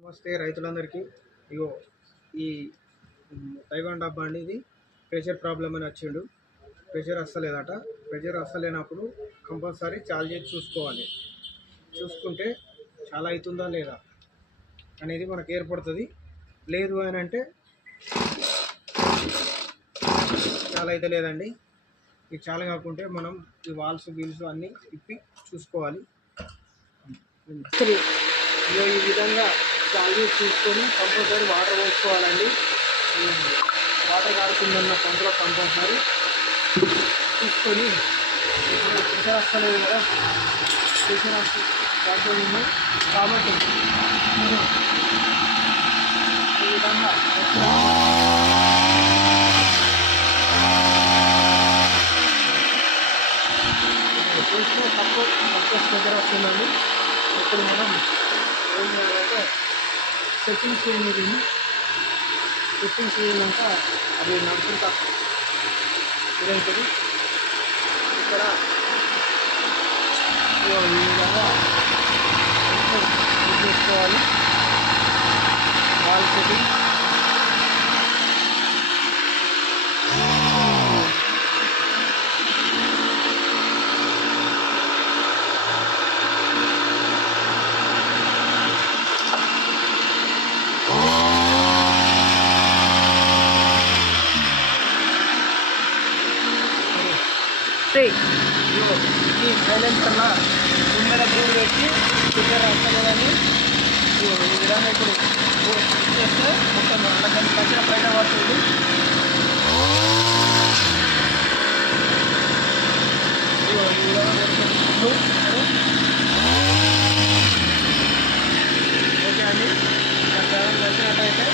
నమస్తే రైతులందరికీ. ఇగో ఈ తైవాన్ డబ్బా అండి. ఇది ప్రెషర్ ప్రాబ్లం అని వచ్చిండు. ప్రెషర్ వస్తలేదట. ప్రెషర్ వస్తలేనప్పుడు కంపల్సరీ చాలు చేసి చూసుకోవాలి. చూసుకుంటే చాలా అవుతుందా లేదా అనేది మనకు ఏర్పడుతుంది. లేదు అని అంటే చాలా అయితే లేదండి. ఇది చాలా కాకుంటే మనం ఈ వాల్స్ వీల్స్ అన్నీ తిప్పి చూసుకోవాలి. ఈ విధంగా చాలు చూసుకొని కంపల్సరీ వాటర్ పోసుకోవాలండి. వాటర్ కారుతుందన్న పంపులో కంపల్సరీ చూసుకొని ప్రెషర్ వస్తలేదు కదా, ప్రెషర్ వస్తుంది కాబట్టి మీరు ఈ విధంగా చూసుకుని తక్కువ ప్రెషర్ వస్తుందండి. ఇప్పుడు మనం ఏం చేయాలంటే సెట్టింగ్స్ చేయండి. సెట్టింగ్స్ చేయాలంట అది నడుచుకుంటా ఇదవుతుంది. ఇక్కడ ఈ విధంగా చేసుకోవాలి. వాల్ సెట్టింగ్ ఈ సైలెన్సర్లా ముందర గూడు పెట్టి ప్రెషర్ వస్తలేదని ఈ విధంగా ఇప్పుడు చేస్తే మొత్తం అందుకని పచ్చిన బయట పడుతుంది. ఈ విధంగా ఓకే అండి. నచ్చినట్టయితే